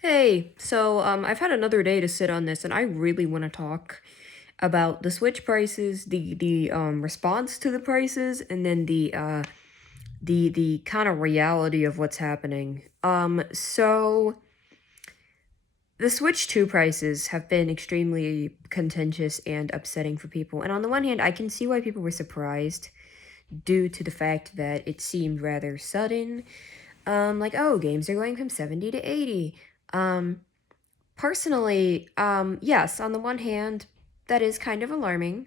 Hey, so I've had another day to sit on this, and I really want to talk about the Switch prices, the response to the prices, and then the kind of reality of what's happening. So the Switch 2 prices have been extremely contentious and upsetting for people. And on the one hand, I can see why people were surprised due to the fact that it seemed rather sudden. Like, oh, games are going from 70 to 80. Um, Personally, yes, on the one hand, that is kind of alarming.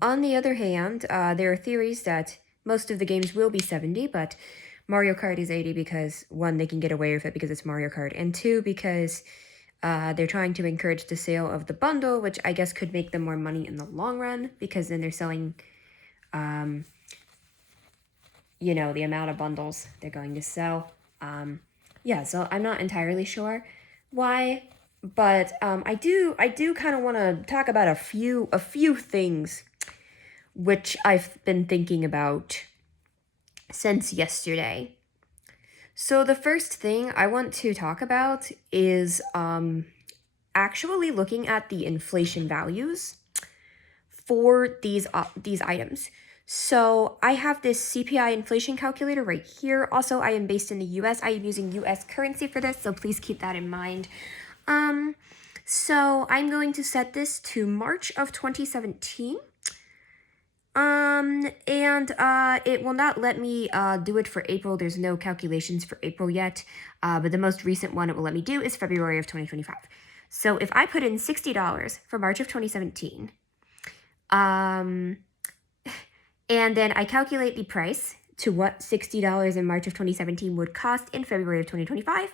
On the other hand, there are theories that most of the games will be 70, but Mario Kart is 80 because, one, they can get away with it because it's Mario Kart, and two, because they're trying to encourage the sale of the bundle, which I guess could make them more money in the long run, because then they're selling, um, the amount of bundles they're going to sell. Yeah, so I'm not entirely sure why, but I do kind of want to talk about a few things which I've been thinking about since yesterday. So the first thing I want to talk about is actually looking at the inflation values for these items. So I have this CPI inflation calculator right here. Also, I am based in the US. I am using US currency for this, so please keep that in mind. Um, so I'm going to set this to March of 2017. And it will not let me do it for April. There's no calculations for April yet. But the most recent one it will let me do is February of 2025. So if I put in $60 for March of 2017, um, and then I calculate the price to what $60 in March of 2017 would cost in February of 2025.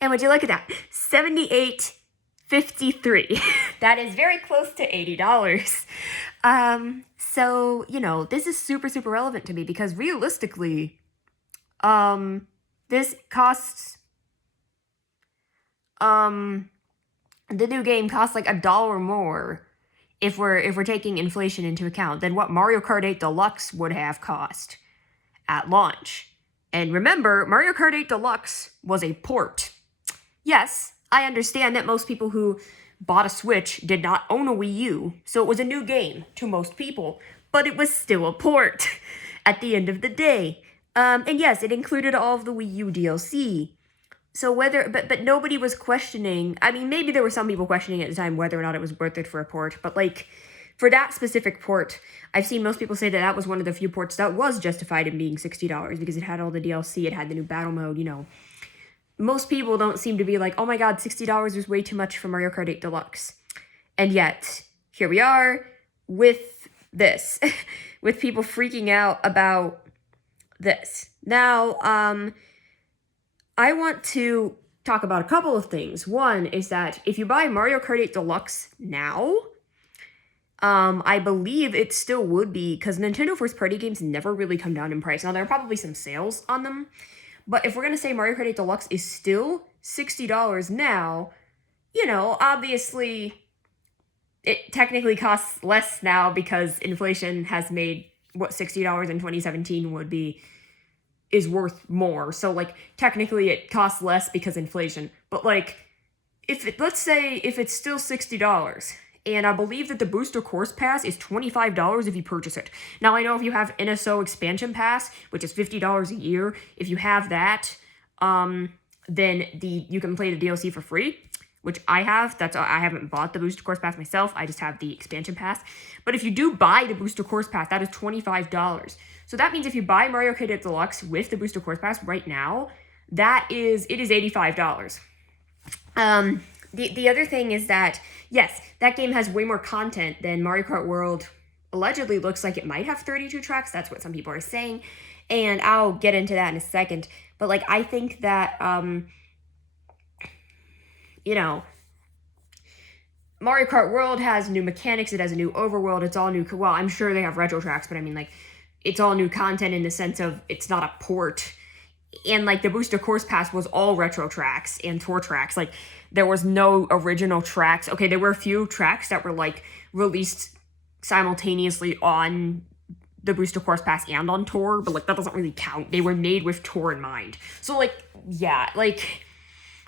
And would you look at that? $78.53. That is very close to $80. So, this is super, super relevant to me because realistically, this costs, the new game costs like $1 more if we're taking inflation into account than what Mario Kart 8 Deluxe would have cost at launch. And remember, Mario Kart 8 Deluxe was a port. Yes, I understand that most people who bought a Switch did not own a Wii U, so it was a new game to most people, but it was still a port at the end of the day. And yes, it included all of the Wii U DLC. So but nobody was questioning. I mean, maybe there were some people questioning at the time whether or not it was worth it for a port, but like for that specific port, I've seen most people say that that was one of the few ports that was justified in being $60 because it had all the DLC, it had the new battle mode. Most people don't seem to be like, oh my god, $60 is way too much for Mario Kart 8 Deluxe. And yet, here we are with this, with people freaking out about this. Now, I want to talk about a couple of things. One is that if you buy Mario Kart 8 Deluxe now, I believe it still would be, because Nintendo first-party games never really come down in price. Now, there are probably some sales on them, but if we're going to say Mario Kart 8 Deluxe is still $60 now, obviously it technically costs less now because inflation has made what $60 in 2017 would be is worth more. So like technically it costs less because inflation. But like let's say if it's still $60, and I believe that the Booster Course Pass is $25 if you purchase it. Now, I know if you have NSO Expansion Pass, which is $50 a year, if you have that, then you can play the DLC for free, which I have. I haven't bought the Booster Course Pass myself. I just have the Expansion Pass. But if you do buy the Booster Course Pass, that is $25. So that means if you buy Mario Kart 8 Deluxe with the Booster Course Pass right now, it is $85. The other thing is that, yes, that game has way more content than Mario Kart World allegedly looks like it might have 32 tracks. That's what some people are saying. And I'll get into that in a second. But, like, I think that, Mario Kart World has new mechanics. It has a new overworld. It's all new. Well, I'm sure they have retro tracks, but I mean, like, it's all new content in the sense of it's not a port. And, like, the Booster Course Pass was all retro tracks and tour tracks. Like, there was no original tracks. Okay, there were a few tracks that were, like, released simultaneously on the Booster Course Pass and on tour, but, like, that doesn't really count. They were made with tour in mind. So, like, yeah, like,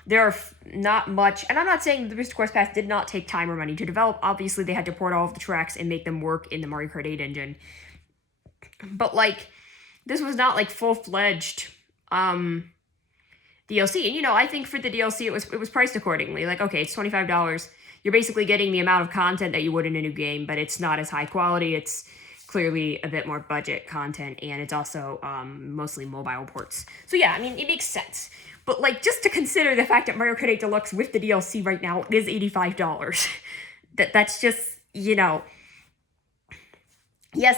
there are not much, and I'm not saying the Booster Course Pass did not take time or money to develop. Obviously, they had to port all of the tracks and make them work in the Mario Kart 8 engine. But, like, this was not, like, full-fledged, DLC. And, I think for the DLC, it was priced accordingly. Like, okay, it's $25. You're basically getting the amount of content that you would in a new game, but it's not as high quality. It's clearly a bit more budget content, and it's also mostly mobile ports. So yeah, I mean, it makes sense. But, like, just to consider the fact that Mario Kart 8 Deluxe with the DLC right now is $85. That's just, yes,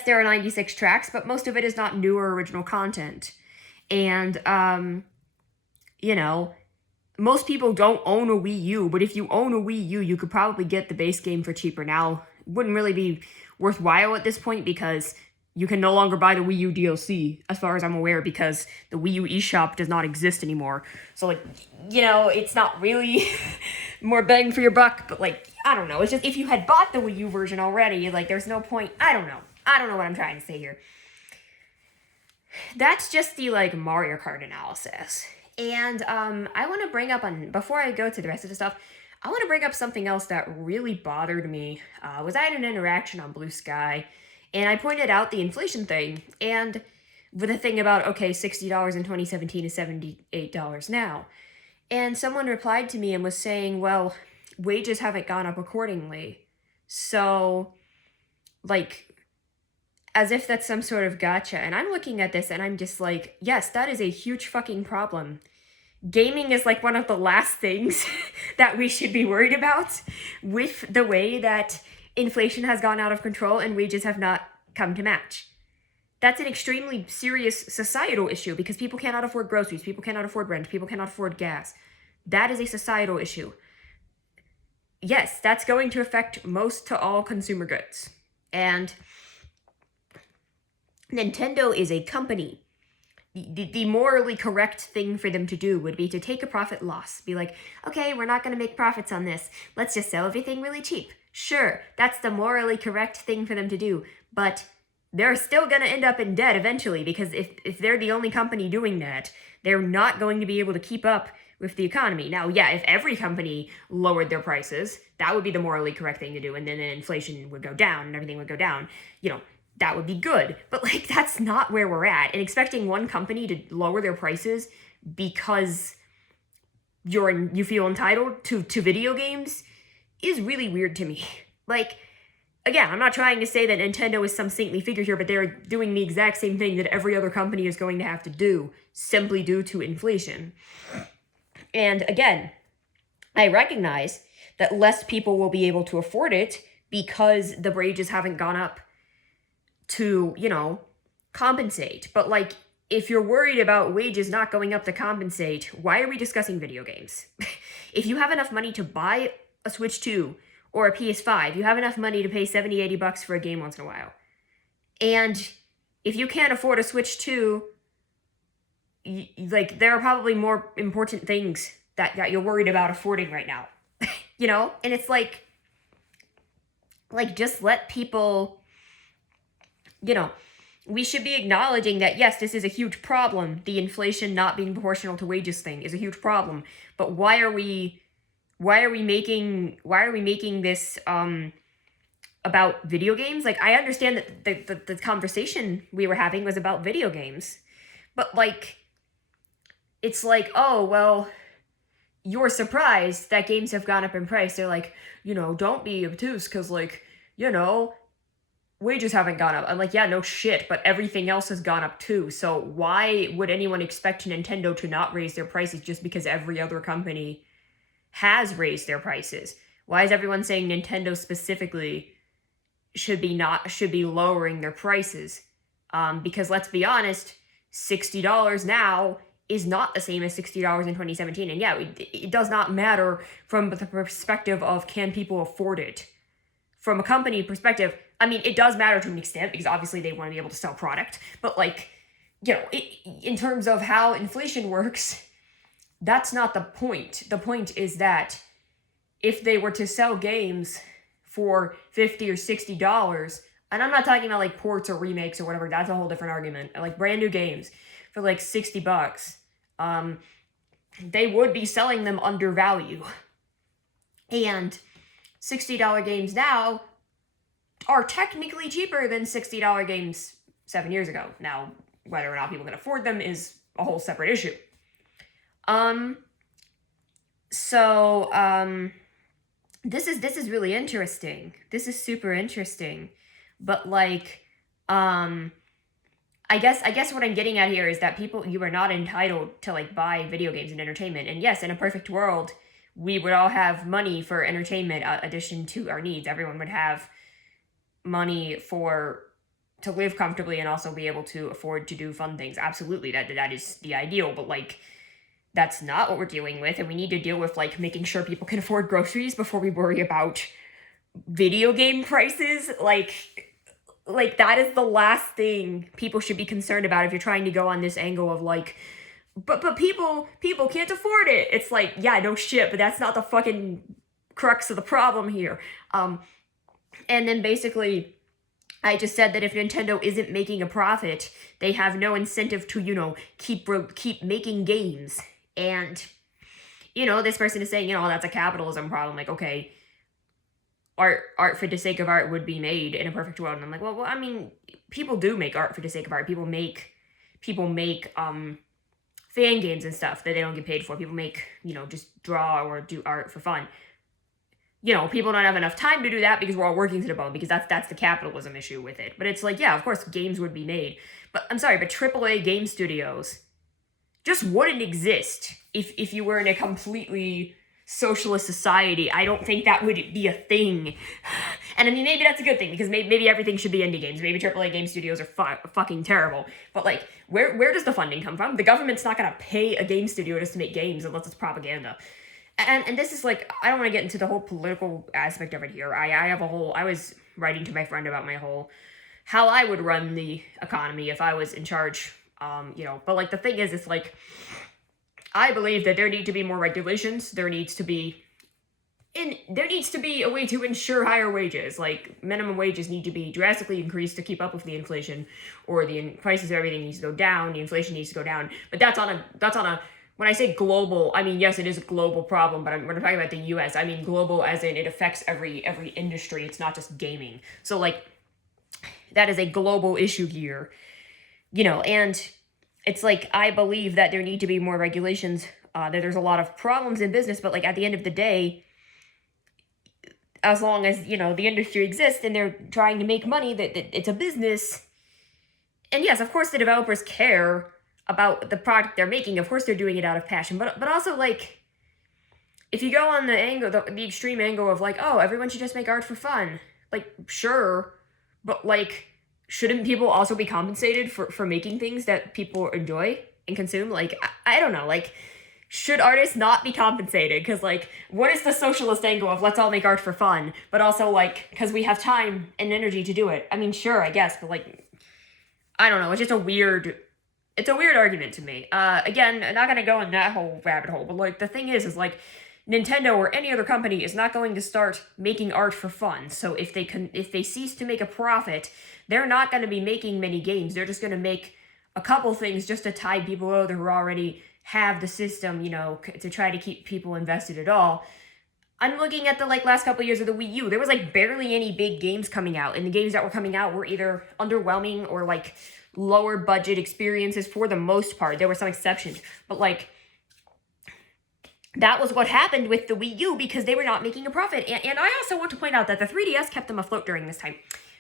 there are 96 tracks, but most of it is not new or original content. And, most people don't own a Wii U, but if you own a Wii U, you could probably get the base game for cheaper. Now, it wouldn't really be worthwhile at this point because you can no longer buy the Wii U DLC, as far as I'm aware, because the Wii U eShop does not exist anymore. So, like, it's not really more bang for your buck, but, like, I don't know. It's just, if you had bought the Wii U version already, like, there's no point. I don't know what I'm trying to say here. That's just the, like, Mario Kart analysis. And I want to bring up, before I go to the rest of the stuff, I want to bring up something else that really bothered me. I had an interaction on Blue Sky, and I pointed out the inflation thing, and with the thing about, okay, $60 in 2017 is $78 now. And someone replied to me and was saying, well, wages haven't gone up accordingly. So, like, as if that's some sort of gotcha. And I'm looking at this and I'm just like, yes, that is a huge fucking problem. Gaming is like one of the last things that we should be worried about with the way that inflation has gone out of control and wages have not come to match. That's an extremely serious societal issue because people cannot afford groceries, people cannot afford rent, people cannot afford gas. That is a societal issue. Yes, that's going to affect most to all consumer goods. And Nintendo is a company. The morally correct thing for them to do would be to take a profit loss. Be like, okay, we're not going to make profits on this. Let's just sell everything really cheap. Sure, that's the morally correct thing for them to do. But they're still going to end up in debt eventually because if they're the only company doing that, they're not going to be able to keep up with the economy. Now, yeah, if every company lowered their prices, that would be the morally correct thing to do. And then inflation would go down and everything would go down. That would be good. But, like, that's not where we're at. And expecting one company to lower their prices because you feel entitled to video games is really weird to me. Like, again, I'm not trying to say that Nintendo is some saintly figure here, but they're doing the exact same thing that every other company is going to have to do, simply due to inflation. And again, I recognize that less people will be able to afford it because the wages haven't gone up to, compensate. But, like, if you're worried about wages not going up to compensate, why are we discussing video games? If you have enough money to buy a Switch 2 or a PS5, you have enough money to pay $70, $80 for a game once in a while. And if you can't afford a Switch 2, there are probably more important things that you're worried about affording right now. And it's like, just let people... we should be acknowledging that, yes, this is a huge problem. The inflation not being proportional to wages thing is a huge problem. But why are we making this about video games? Like, I understand that the conversation we were having was about video games. But, like, it's like, oh, well, you're surprised that games have gone up in price. They're like, don't be obtuse because, like, wages haven't gone up. I'm like, yeah, no shit, but everything else has gone up too. So why would anyone expect Nintendo to not raise their prices just because every other company has raised their prices? Why is everyone saying Nintendo specifically should be lowering their prices? Because let's be honest, $60 now is not the same as $60 in 2017. And yeah, it does not matter from the perspective of can people afford it. From a company perspective, I mean, it does matter to an extent because obviously they want to be able to sell product. But, like, in terms of how inflation works, that's not the point. The point is that if they were to sell games for $50 or $60, and I'm not talking about, like, ports or remakes or whatever, that's a whole different argument. Like, brand new games for, like, $60, they would be selling them under value. And $60 games now are technically cheaper than $60 games 7 years ago. Now, whether or not people can afford them is a whole separate issue. This is really interesting. This is super interesting. But like, I guess what I'm getting at here is that you are not entitled to like buy video games and entertainment. And yes, in a perfect world, we would all have money for entertainment addition to our needs. Everyone would have money to live comfortably and also be able to afford to do fun things. Absolutely, that is the ideal. But like, that's not what we're dealing with, and we need to deal with like making sure people can afford groceries before we worry about video game prices. Like that is the last thing people should be concerned about if you're trying to go on this angle of like, but people can't afford it. It's like, yeah, no shit, but that's not the fucking crux of the problem here. And then basically, I just said that if Nintendo isn't making a profit, they have no incentive to, keep making games. And, this person is saying, that's a capitalism problem. Like, okay, art for the sake of art would be made in a perfect world. And I'm like, well, I mean, people do make art for the sake of art. People make fan games and stuff that they don't get paid for. People make, just draw or do art for fun. People don't have enough time to do that because we're all working to the bone, because that's the capitalism issue with it. But it's like, yeah, of course, games would be made. But I'm sorry, but AAA game studios just wouldn't exist if you were in a completely socialist society. I don't think that would be a thing. And I mean, maybe that's a good thing, because maybe everything should be indie games. Maybe AAA game studios are fucking terrible. But like, where does the funding come from? The government's not gonna pay a game studio just to make games unless it's propaganda. And this is like, I don't want to get into the whole political aspect of it here. I was writing to my friend about how I would run the economy if I was in charge, but like the thing is, it's like, I believe that there need to be more regulations. There needs to be a way to ensure higher wages. Like, minimum wages need to be drastically increased to keep up with the inflation, or the prices of everything needs to go down. The inflation needs to go down. But that's on a when I say global, I mean, yes, it is a global problem, but when I'm talking about the U.S., I mean global as in it affects every industry. It's not just gaming. So, like, that is a global issue here, and it's like, I believe that there need to be more regulations, that there's a lot of problems in business, but, like, at the end of the day, as long as, the industry exists and they're trying to make money, that it's a business. And yes, of course, the developers care about the product they're making. Of course, they're doing it out of passion, but also, like, if you go on the angle, the extreme angle of like, oh, everyone should just make art for fun, like, sure, but like, shouldn't people also be compensated for making things that people enjoy and consume? Like, I don't know, like, should artists not be compensated? Because, like, what is the socialist angle of let's all make art for fun, but also, like, because we have time and energy to do it? I mean, sure, I guess, but, like, I don't know, it's just a weird argument to me. Again, I'm not going to go in that whole rabbit hole, but, like, the thing is like, Nintendo or any other company is not going to start making art for fun. So if they cease to make a profit, they're not going to be making many games. They're just going to make a couple things just to tide people over who already have the system, to try to keep people invested at all. I'm looking at the, like, last couple of years of the Wii U. There was, like, barely any big games coming out, and the games that were coming out were either underwhelming or, like, lower budget experiences for the most part. There were some exceptions, but, like, that was what happened with the Wii U because they were not making a profit. And I also want to point out that the 3DS kept them afloat during this time.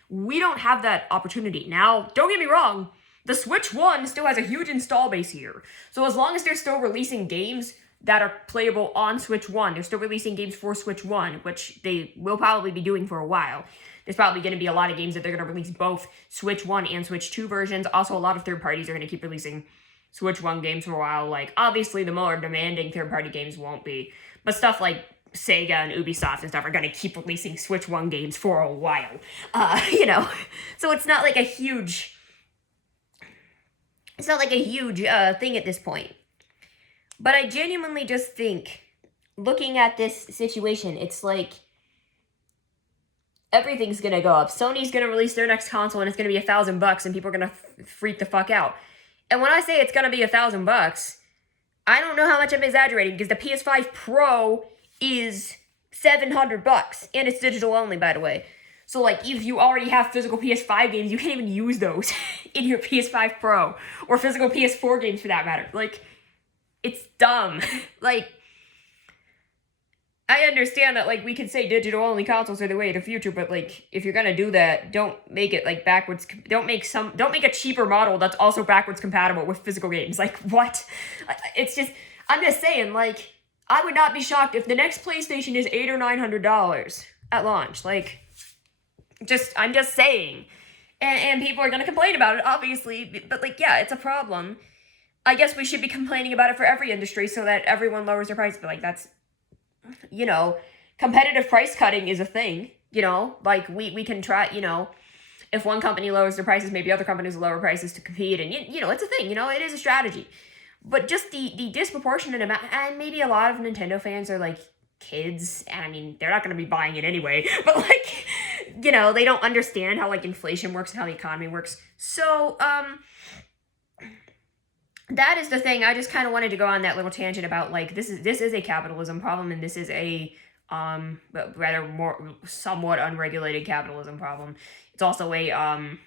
We don't have that opportunity. Now, don't get me wrong, the Switch 1 still has a huge install base here. So as long as they're still releasing games that are playable on Switch 1, they're still releasing games for Switch 1, which they will probably be doing for a while. There's probably going to be a lot of games that they're going to release both Switch 1 and Switch 2 versions. Also, a lot of third parties are going to keep releasing Switch 1 games for a while. Like, obviously, the more demanding third-party games won't be. But stuff like Sega and Ubisoft and stuff are going to keep releasing Switch 1 games for a while. So it's not like a huge... It's not like a huge thing at this point. But I genuinely just think, looking at this situation, it's like, everything's going to go up. Sony's going to release their next console and it's going to be $1,000 and people are going to freak the fuck out. And when I say it's going to be $1,000, I don't know how much I'm exaggerating, because the PS5 Pro is $700, and it's digital only, by the way. So, like, if you already have physical PS5 games, you can't even use those in your PS5 Pro, or physical PS4 games for that matter. Like, it's dumb. Like, I understand that, like, we can say digital-only consoles are the way of the future, but, like, if you're gonna do that, don't make it, like, backwards, don't make a cheaper model that's also backwards compatible with physical games. Like, what? It's just, I'm just saying, like, I would not be shocked if the next PlayStation is $800 or $900 at launch. Like, I'm just saying. And people are gonna complain about it, obviously, but, like, yeah, it's a problem. I guess we should be complaining about it for every industry so that everyone lowers their price, but, like, that's, you know, competitive price cutting is a thing, you know, like, we can try, you know, if one company lowers their prices, maybe other companies will lower prices to compete, and, you know, it's a thing, you know, it is a strategy. But just the disproportionate amount, and maybe a lot of Nintendo fans are, like, kids, and, I mean, they're not going to be buying it anyway, but, like, you know, they don't understand how, like, inflation works and how the economy works. So, that is the thing. I just kind of wanted to go on that little tangent about, like, this is a capitalism problem, and this is a rather more somewhat unregulated capitalism problem. It's also a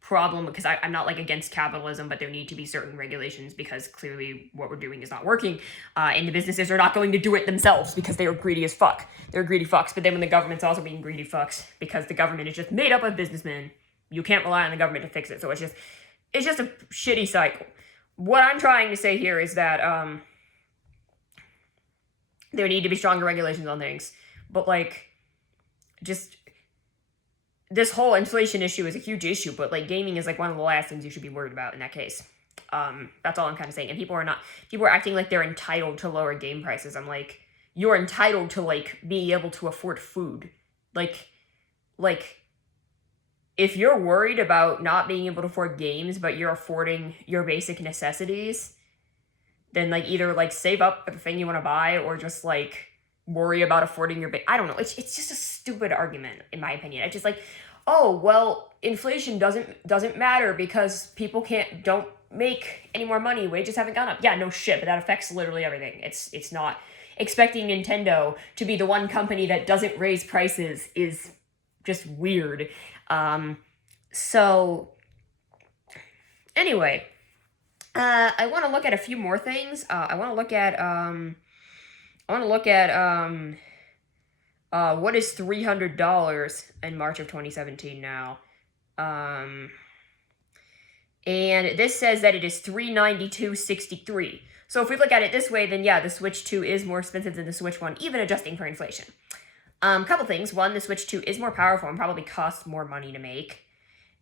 problem because I'm not, like, against capitalism, but there need to be certain regulations because clearly what we're doing is not working, and the businesses are not going to do it themselves because they are greedy as fuck. They're greedy fucks. But then when the government's also being greedy fucks because the government is just made up of businessmen, you can't rely on the government to fix it. So it's just a shitty cycle. What I'm trying to say here is that there need to be stronger regulations on things. But, like, just this whole inflation issue is a huge issue, but, like, gaming is, like, one of the last things you should be worried about in that case. That's all I'm kind of saying. And people are acting like they're entitled to lower game prices. I'm like, you're entitled to, like, be able to afford food. Like, if you're worried about not being able to afford games, but you're affording your basic necessities, then, like, either, like, save up for the thing you want to buy, or just, like, worry about affording your I don't know. It's just a stupid argument, in my opinion. It's just like, oh, well, inflation doesn't matter because people don't make any more money. Wages haven't gone up. Yeah, no shit, but that affects literally everything. It's not. Expecting Nintendo to be the one company that doesn't raise prices is just weird. So anyway, I want to look at a few more things. I want to look at what is $300 in March of 2017 now. And this says that it is $392.63. So if we look at it this way, then yeah, the Switch 2 is more expensive than the Switch 1, even adjusting for inflation. Couple things. One, the Switch 2 is more powerful and probably costs more money to make.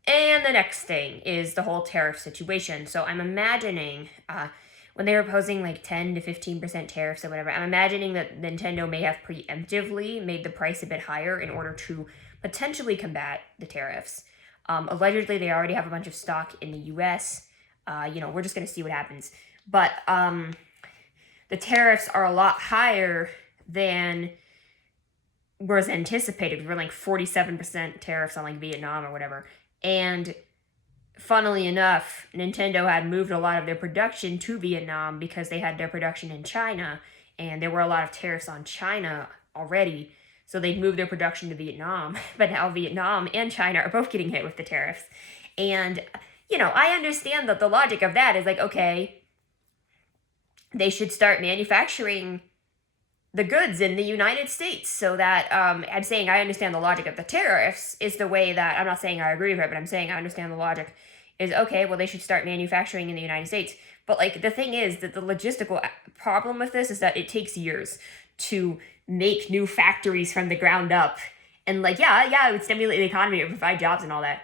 And the next thing is the whole tariff situation. So I'm imagining, when they were posing like 10 to 15% tariffs or whatever, I'm imagining that Nintendo may have preemptively made the price a bit higher in order to potentially combat the tariffs. Allegedly, they already have a bunch of stock in the US. You know, we're just going to see what happens. But the tariffs are a lot higher than was anticipated. We're like 47% tariffs on, like, Vietnam or whatever. And funnily enough, Nintendo had moved a lot of their production to Vietnam because they had their production in China, and there were a lot of tariffs on China already, so they moved their production to Vietnam. But now Vietnam and China are both getting hit with the tariffs. And, you know, I understand that the logic of that is like, okay, they should start manufacturing the goods in the United States so that, I'm saying I understand the logic of the tariffs is the way that, I'm not saying I agree with it, but I'm saying I understand the logic is, okay, well, they should start manufacturing in the United States. But, like, the thing is that the logistical problem with this is that it takes years to make new factories from the ground up. And, like, yeah, it would stimulate the economy, it would provide jobs and all that.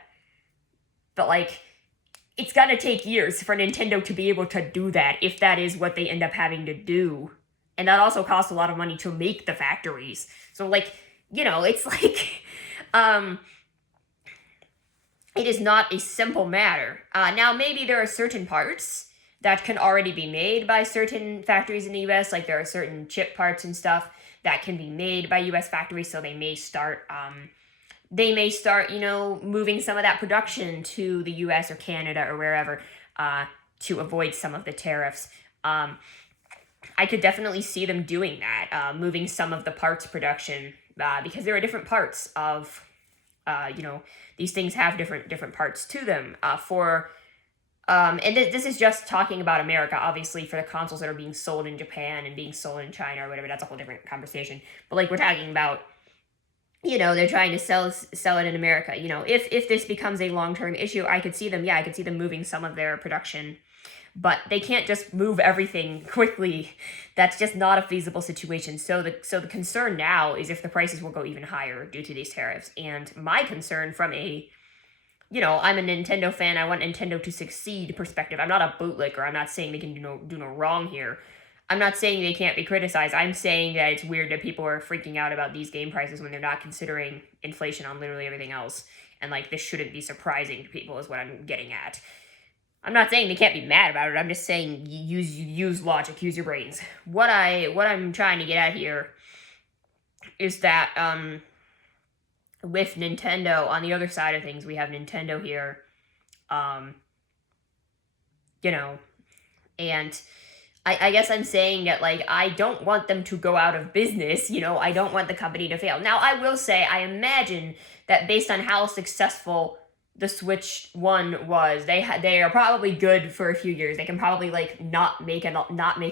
But, like, it's gonna take years for Nintendo to be able to do that if that is what they end up having to do. And that also costs a lot of money to make the factories. So, like, you know, it's like, it is not a simple matter. Now, maybe there are certain parts that can already be made by certain factories in the US. Like, there are certain chip parts and stuff that can be made by US factories. So they may start, you know, moving some of that production to the US or Canada or wherever to avoid some of the tariffs. I could definitely see them doing that, moving some of the parts production, because there are different parts of, these things have different parts to them. And this is just talking about America. Obviously, for the consoles that are being sold in Japan and being sold in China or whatever, that's a whole different conversation. But like we're talking about, they're trying to sell it in America. If this becomes a long-term issue, I could see them moving some of their production, but they can't just move everything quickly. That's just not a feasible situation. So the concern now is if the prices will go even higher due to these tariffs. And my concern from I'm a Nintendo fan, I want Nintendo to succeed perspective. I'm not a bootlicker. I'm not saying they can do no wrong here. I'm not saying they can't be criticized. I'm saying that it's weird that people are freaking out about these game prices when they're not considering inflation on literally everything else. And like, this shouldn't be surprising to people is what I'm getting at. I'm not saying they can't be mad about it. I'm just saying use logic, use your brains. What I'm trying to get at here is that with Nintendo, on the other side of things, we have Nintendo here, and I guess I'm saying that, like, I don't want them to go out of business, I don't want the company to fail. Now, I will say, I imagine that based on how successful the Switch 1 was, they are probably good for a few years. They can probably, like, not make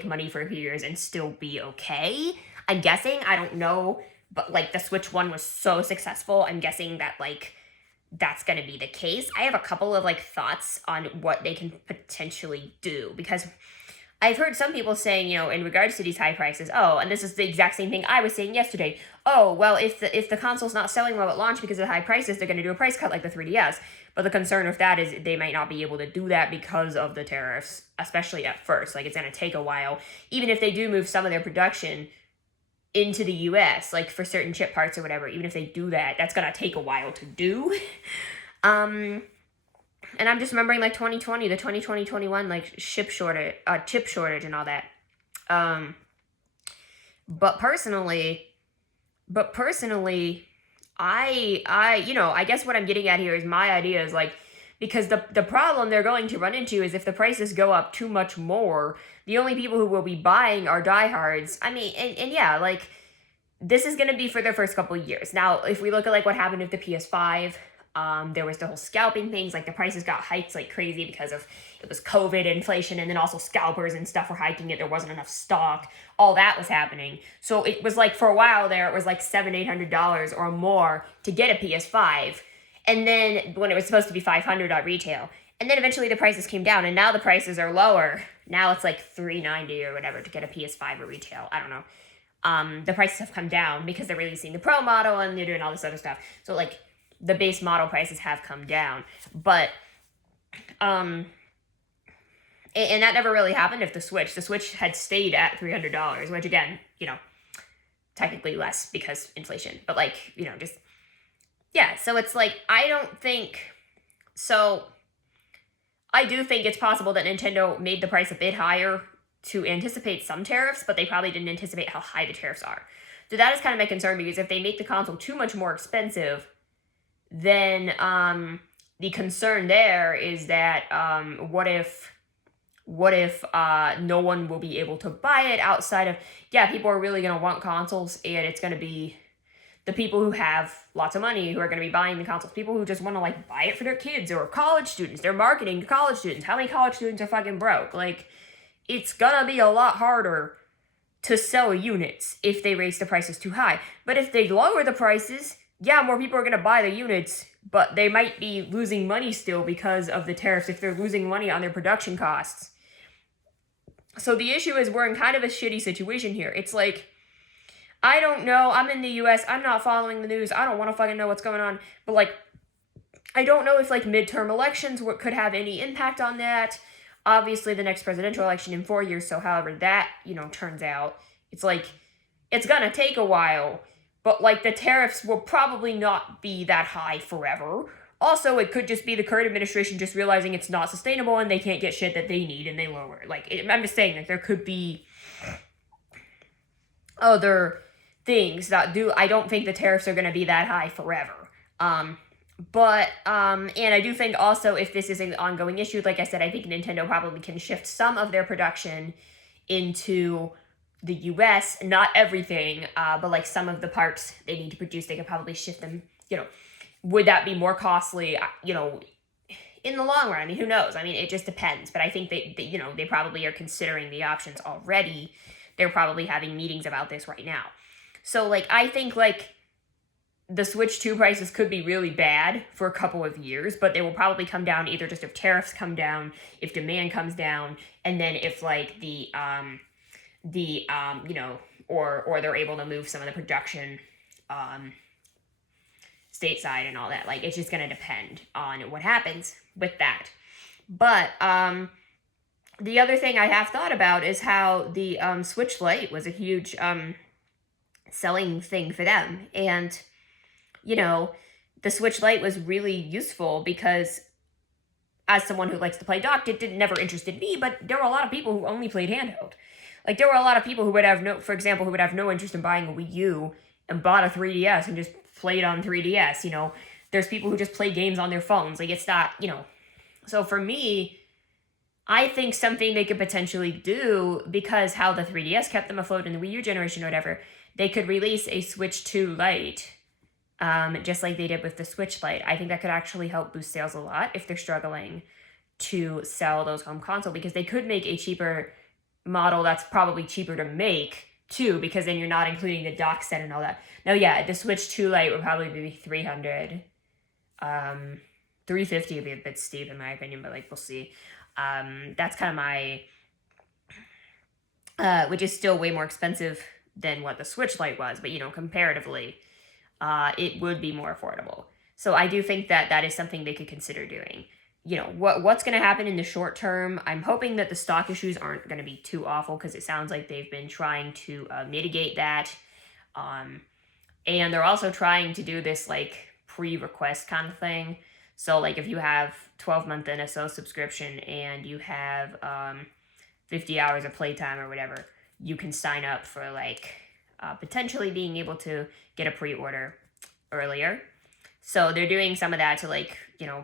money for a few years and still be okay. I'm guessing, I don't know, but, like, the Switch 1 was so successful, I'm guessing that, like, that's gonna be the case. I have a couple of, like, thoughts on what they can potentially do, because I've heard some people saying, in regards to these high prices, and this is the exact same thing I was saying yesterday, well, if the console's not selling well at launch because of the high prices, they're going to do a price cut like the 3DS. But the concern with that is they might not be able to do that because of the tariffs, especially at first. Like, it's going to take a while. Even if they do move some of their production into the US, like for certain chip parts or whatever, even if they do that, that's going to take a while to do. And I'm just remembering, like, 2020, the 2020-21, like, chip shortage and all that. But personally, I guess what I'm getting at here is my idea is, like, because the problem they're going to run into is if the prices go up too much more, the only people who will be buying are diehards. I mean, and yeah, like, this is going to be for the first couple of years. Now, if we look at, like, what happened with the PS5, there was the whole scalping things, like the prices got hiked like crazy because of, it was COVID, inflation, and then also scalpers and stuff were hiking it. There wasn't enough stock. All that was happening. So it was like, for a while there, it was like $700-800 or more to get a PS5. And then when it was supposed to be $500 at retail. And then eventually the prices came down, and now the prices are lower. Now it's like $390 or whatever to get a PS5 at retail. I don't know. The prices have come down because they're releasing the Pro model and they're doing all this other stuff. So, like, the base model prices have come down, but, and that never really happened if the Switch had stayed at $300, which again, technically less because inflation, but like, just, yeah. So it's like, I do think it's possible that Nintendo made the price a bit higher to anticipate some tariffs, but they probably didn't anticipate how high the tariffs are. So that is kind of my concern, because if they make the console too much more expensive, then the concern there is that what if no one will be able to buy it outside of, people are really going to want consoles, and it's going to be the people who have lots of money who are going to be buying the consoles. People who just want to, like, buy it for their kids or college students. They're marketing to college students. How many college students are fucking broke? Like, it's going to be a lot harder to sell units if they raise the prices too high. But if they lower the prices, more people are going to buy the units, but they might be losing money still because of the tariffs if they're losing money on their production costs. So the issue is we're in kind of a shitty situation here. It's like, I don't know. I'm in the US. I'm not following the news. I don't want to fucking know what's going on. But, like, I don't know if, like, midterm elections could have any impact on that. Obviously, the next presidential election in 4 years, so however that, turns out, it's like, it's going to take a while. But, like, the tariffs will probably not be that high forever. Also, it could just be the current administration just realizing it's not sustainable and they can't get shit that they need and they lower it. Like, I'm just saying, like, there could be other things that I don't think the tariffs are going to be that high forever. And I do think also if this is an ongoing issue, like I said, I think Nintendo probably can shift some of their production into the US. Not everything, but like some of the parts they need to produce, they could probably ship them, would that be more costly, in the long run? I mean, who knows? I mean, it just depends. But I think they probably are considering the options already. They're probably having meetings about this right now. So, like, I think, like, the Switch 2 prices could be really bad for a couple of years, but they will probably come down either just if tariffs come down, if demand comes down, and then if, like, or they're able to move some of the production, stateside and all that. Like, it's just going to depend on what happens with that. But the other thing I have thought about is how the Switch Lite was a huge selling thing for them. And, the Switch Lite was really useful because as someone who likes to play docked, it never interested me, but there were a lot of people who only played handheld. Like, there were a lot of people who would have no interest in buying a Wii U and bought a 3DS and just played on 3DS, There's people who just play games on their phones. Like, it's not, So for me, I think something they could potentially do, because how the 3DS kept them afloat in the Wii U generation or whatever, they could release a Switch 2 Lite, just like they did with the Switch Lite. I think that could actually help boost sales a lot if they're struggling to sell those home console, because they could make a cheaper model that's probably cheaper to make too, because then you're not including the dock set and all that. Now, yeah, the Switch 2 Lite would probably be $300. 350 would be a bit steep in my opinion, but like, we'll see. That's kind of my, which is still way more expensive than what the Switch Lite was, but comparatively, it would be more affordable. So I do think that is something they could consider doing. What's going to happen in the short term, I'm hoping that the stock issues aren't going to be too awful, because it sounds like they've been trying to mitigate that. And they're also trying to do this, like, pre-request kind of thing. So, like, if you have 12-month NSO subscription and you have 50 hours of playtime or whatever, you can sign up for, like, potentially being able to get a pre-order earlier. So they're doing some of that to, like,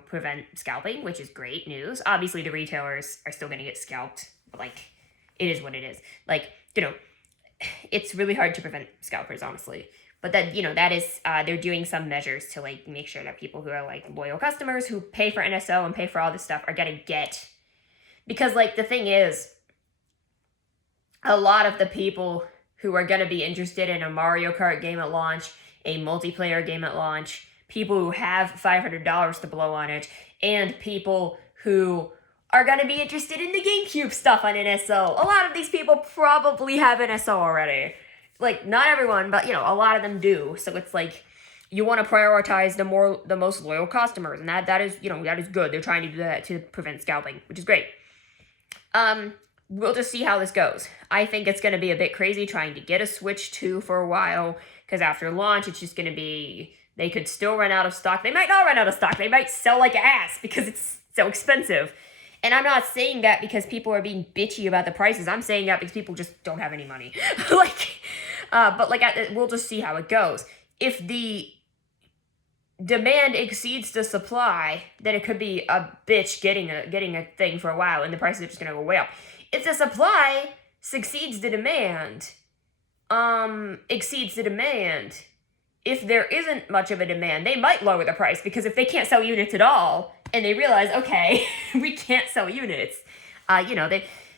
prevent scalping, which is great news. Obviously, the retailers are still going to get scalped, but, like, it is what it is. Like, it's really hard to prevent scalpers, honestly. But that, that is, they're doing some measures to, like, make sure that people who are, like, loyal customers who pay for NSO and pay for all this stuff are going to get. Because, like, the thing is, a lot of the people who are going to be interested in a Mario Kart game at launch, a multiplayer game at launch, people who have $500 to blow on it, and people who are going to be interested in the GameCube stuff on NSO. A lot of these people probably have NSO already. Like, not everyone, but, a lot of them do. So it's like, you want to prioritize the most loyal customers, and that is, that is good. They're trying to do that to prevent scalping, which is great. We'll just see how this goes. I think it's going to be a bit crazy trying to get a Switch 2 for a while, because after launch, it's just going to be, they could still run out of stock. They might not run out of stock. They might sell like ass because it's so expensive. And I'm not saying that because people are being bitchy about the prices. I'm saying that because people just don't have any money. We'll just see how it goes. If the demand exceeds the supply, then it could be a bitch getting a thing for a while, and the prices are just going to go way up. If the supply exceeds the demand, if there isn't much of a demand, they might lower the price, because if they can't sell units at all, and they realize, okay, we can't sell units,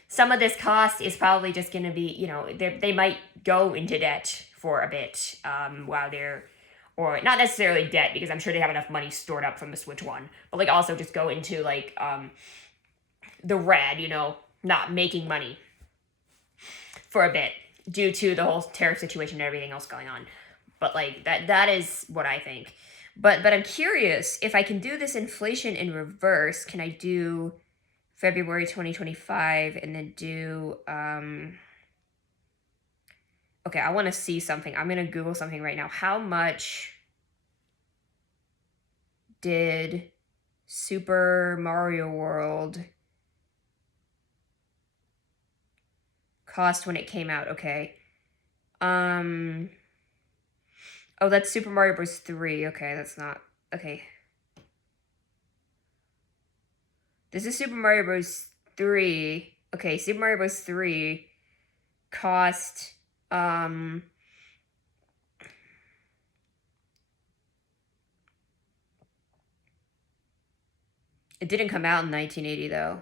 some of this cost is probably just going to be, they might go into debt for a bit while they're, or not necessarily debt, because I'm sure they have enough money stored up from the Switch 1, but, like, also just go into, like, the red, not making money for a bit due to the whole tariff situation and everything else going on. But, like, that is what I think. But I'm curious, if I can do this inflation in reverse, can I do February 2025 and then do, okay, I want to see something. I'm going to Google something right now. How much did Super Mario World cost when it came out? Okay. Oh, that's Super Mario Bros. 3. Okay, that's not... Okay. This is Super Mario Bros. 3. Okay, Super Mario Bros. 3 cost, it didn't come out in 1980 though.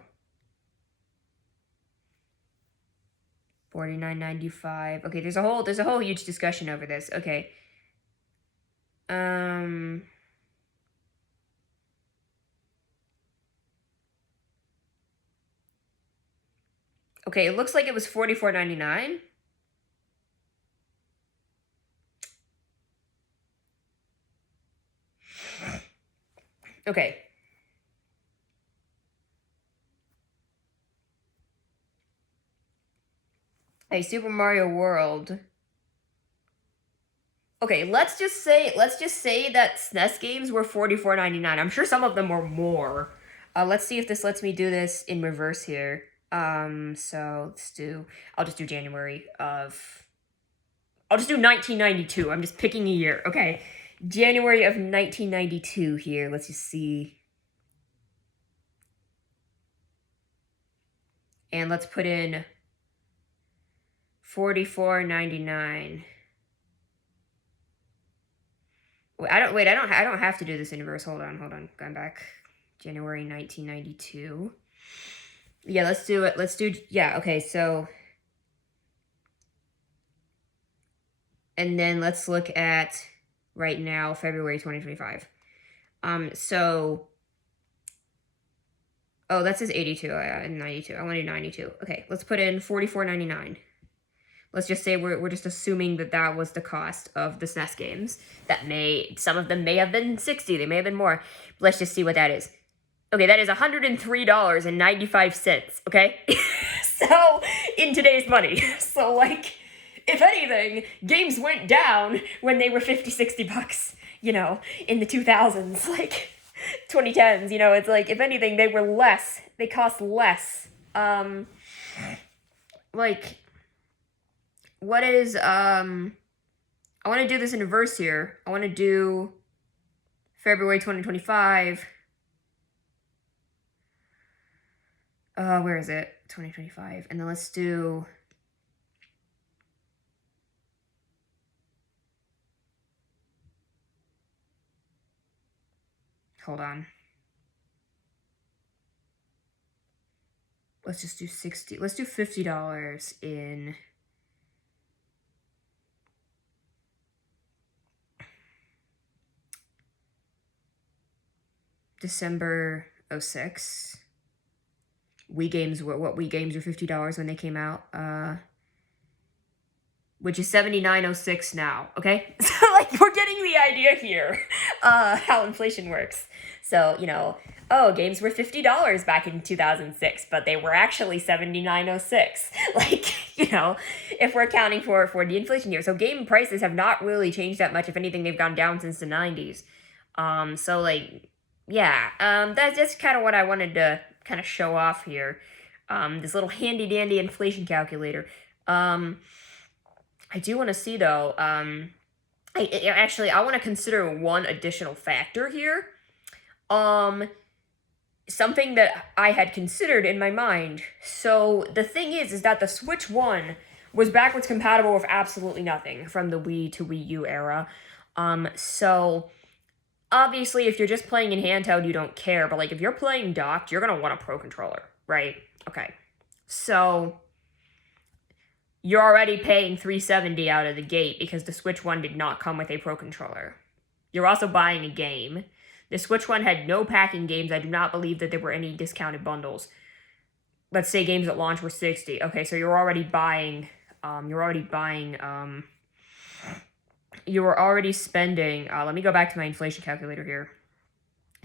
$49.95. Okay, there's a whole huge discussion over this. Okay. Okay, it looks like it was $44.99. Okay. Hey, Super Mario World. Okay, let's just say that SNES games were $44.99. I'm sure some of them were more. Let's see if this lets me do this in reverse here. So I'll just do January of, I'll just do 1992. I'm just picking a year. Okay, January of 1992 here. Let's just see. And let's put in $44.99. I don't have to do this in reverse. Hold on. Going back. January 1992. Yeah, let's do it. Yeah, okay, so. And then let's look at right now, February 2025. Oh, that says 82 and 92. I want to do 92. Okay, let's put in $44.99. Let's just say we're just assuming that was the cost of the SNES games. Some of them may have been 60, they may have been more. But let's just see what that is. Okay, that is $103.95, okay? So, in today's money. So, like, if anything, games went down when they were 50, 60 bucks, in the 2000s, like, 2010s, it's like, if anything, they cost less. Like, what is, I want to do this in reverse here. I want to do February 2025. Where is it? 2025. And then let's do hold on. Let's just do 60. Let's do $50 in December 06. Wii games were $50 when they came out, which is $79.06 now. Okay, so like we're getting the idea here, how inflation works. So games were $50 back in 2006, but they were actually $79.06. Like if we're accounting for the inflation year, so game prices have not really changed that much. If anything, they've gone down since the 90s. So like yeah, that's just kind of what I wanted to kind of show off here. This little handy dandy inflation calculator. I do want to see though, I want to consider one additional factor here. Something that I had considered in my mind. So the thing is that the Switch 1 was backwards compatible with absolutely nothing from the Wii to Wii U era. So obviously, if you're just playing in handheld, you don't care. But, like, if you're playing docked, you're going to want a Pro Controller, right? Okay. So, you're already paying $370 out of the gate because the Switch 1 did not come with a Pro Controller. You're also buying a game. The Switch 1 had no packing games. I do not believe that there were any discounted bundles. Let's say games at launch were $60. Okay, so you were already spending, let me go back to my inflation calculator here.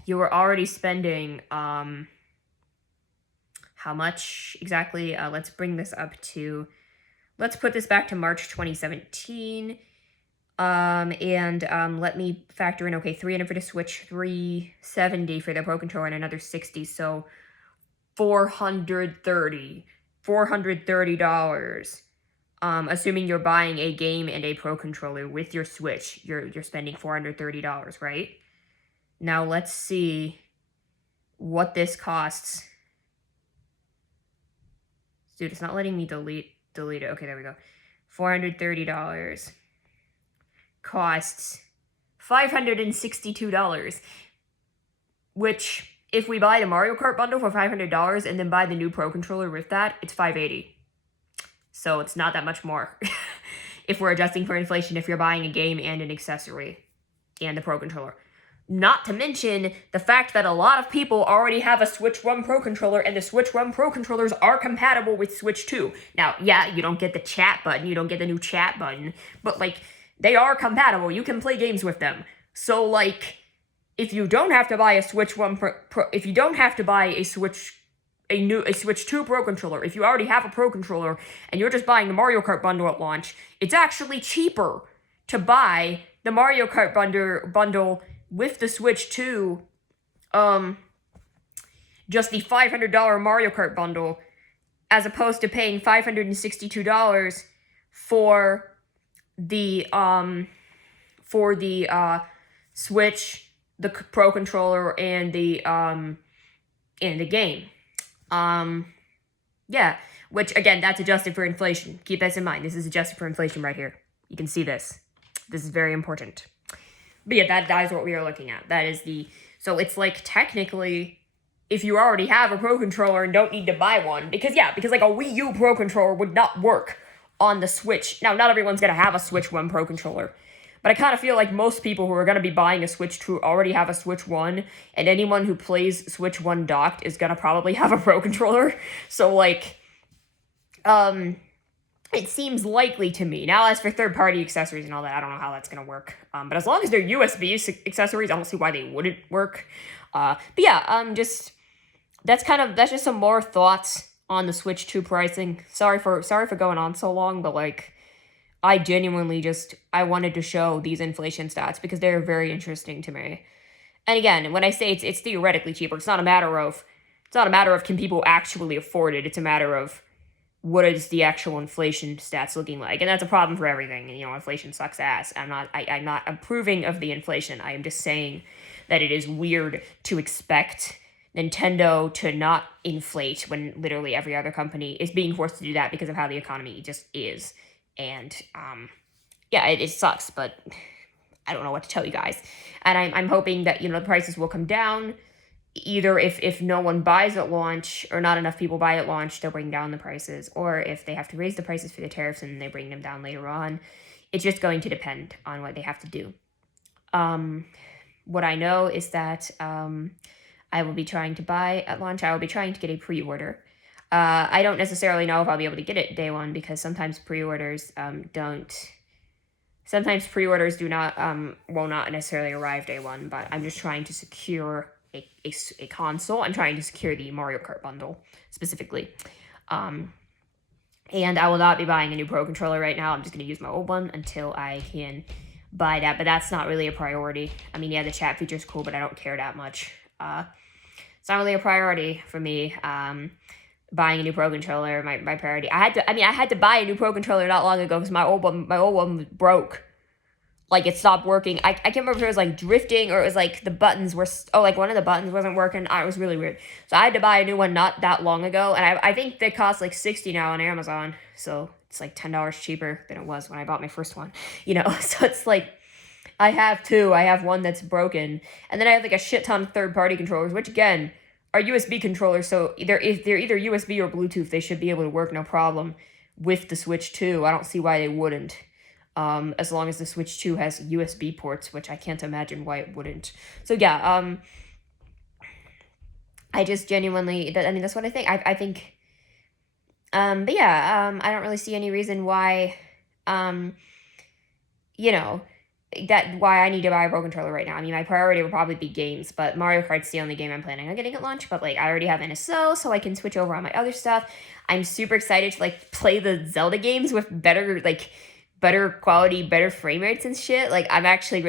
You were already spending, how much exactly? Let's bring this up to, let's put this back to March 2017. Let me factor in, okay, $300 for the Switch, $370 for the Pro Controller, and another $60, so $430. Assuming you're buying a game and a Pro Controller with your Switch, you're spending $430, right? Now let's see what this costs. Dude, it's not letting me delete. delete it. Okay, there we go. $430 costs $562, which if we buy the Mario Kart bundle for $500 and then buy the new Pro Controller with that, it's $580. So it's not that much more if we're adjusting for inflation, if you're buying a game and an accessory and the Pro Controller. Not to mention the fact that a lot of people already have a Switch 1 Pro Controller, and the Switch 1 Pro Controllers are compatible with Switch 2. Now, yeah, you don't get the chat button, you don't get the new chat button, but, like, they are compatible. You can play games with them. So, like, if you don't have to buy a Switch 1 if you don't have to buy a Switch 2 Pro Controller, if you already have a Pro Controller and you're just buying the Mario Kart bundle at launch, it's actually cheaper to buy the Mario Kart bundle with the Switch 2, just the $500 Mario Kart bundle, as opposed to paying $562 for the Switch, the Pro Controller, and the game. Yeah, which, again, that's adjusted for inflation. Keep this in mind. This is adjusted for inflation right here. You can see this. This is very important. But yeah, that is what we are looking at. That is so it's like, technically, if you already have a Pro Controller and don't need to buy one, because like a Wii U Pro Controller would not work on the Switch. Now, not everyone's going to have a Switch 1 Pro Controller, but I kind of feel like most people who are going to be buying a Switch 2 already have a Switch 1, and anyone who plays Switch 1 docked is going to probably have a Pro Controller. So, like, it seems likely to me. Now, as for third-party accessories and all that, I don't know how that's going to work. But as long as they're USB accessories, I don't see why they wouldn't work. But yeah, that's just some more thoughts on the Switch 2 pricing. Sorry for going on so long, but, like, I genuinely I wanted to show these inflation stats because they're very interesting to me. And again, when I say it's theoretically cheaper, it's not a matter of can people actually afford it. It's a matter of what is the actual inflation stats looking like? And that's a problem for everything. You know, inflation sucks ass. I'm not approving of the inflation. I am just saying that it is weird to expect Nintendo to not inflate when literally every other company is being forced to do that because of how the economy just is. And, yeah, it sucks, but I don't know what to tell you guys. And I'm hoping that, the prices will come down. Either if no one buys at launch or not enough people buy at launch, they'll bring down the prices, or if they have to raise the prices for the tariffs and they bring them down later on. It's just going to depend on what they have to do. What I know is that I will be trying to buy at launch. I will be trying to get a pre-order. I don't necessarily know if I'll be able to get it day one because sometimes pre-orders will not necessarily arrive day one, but I'm just trying to secure a console. I'm trying to secure the Mario Kart bundle specifically. And I will not be buying a new Pro Controller right now. I'm just going to use my old one until I can buy that, but that's not really a priority. I mean, yeah, the chat feature is cool, but I don't care that much. It's not really a priority for me. Buying a new Pro Controller, my priority. I had to buy a new Pro Controller not long ago because my old one broke. Like, it stopped working. I can't remember if it was, like, drifting or it was, like, the buttons were... one of the buttons wasn't working. It was really weird. So I had to buy a new one not that long ago. And I think they cost, like, $60 now on Amazon. So it's, like, $10 cheaper than it was when I bought my first one. So it's, like... I have two. I have one that's broken. And then I have, like, a shit ton of third-party controllers, which, again, are USB controllers. So if they're either USB or Bluetooth, they should be able to work no problem with the Switch 2. I don't see why they wouldn't. As long as the Switch 2 has USB ports, which I can't imagine why it wouldn't. So yeah, I just genuinely, that's what I think. I think, but yeah, I don't really see any reason why, why I need to buy a Pro Controller right now. I mean, my priority will probably be games, but Mario Kart's the only game I'm planning on getting at launch, but, like, I already have NSO, so I can switch over on my other stuff. I'm super excited to, like, play the Zelda games with better quality, better frame rates and shit. Like, I actually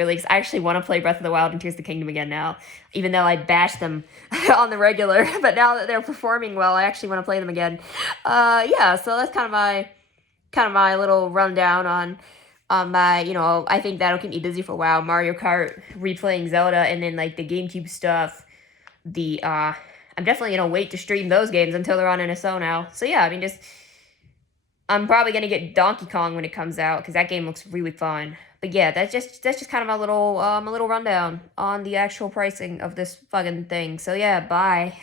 want to play Breath of the Wild and Tears of the Kingdom again now, even though I bashed them on the regular, but now that they're performing well, I actually want to play them again. Yeah, so that's kind of my little rundown on my, I think that'll keep me busy for a while. Mario Kart, replaying Zelda, and then, like, the GameCube stuff. I'm definitely gonna wait to stream those games until they're on NSO now. So yeah, I mean, just I'm probably gonna get Donkey Kong when it comes out because that game looks really fun. But yeah, that's just kind of a little rundown on the actual pricing of this fucking thing. So yeah, bye.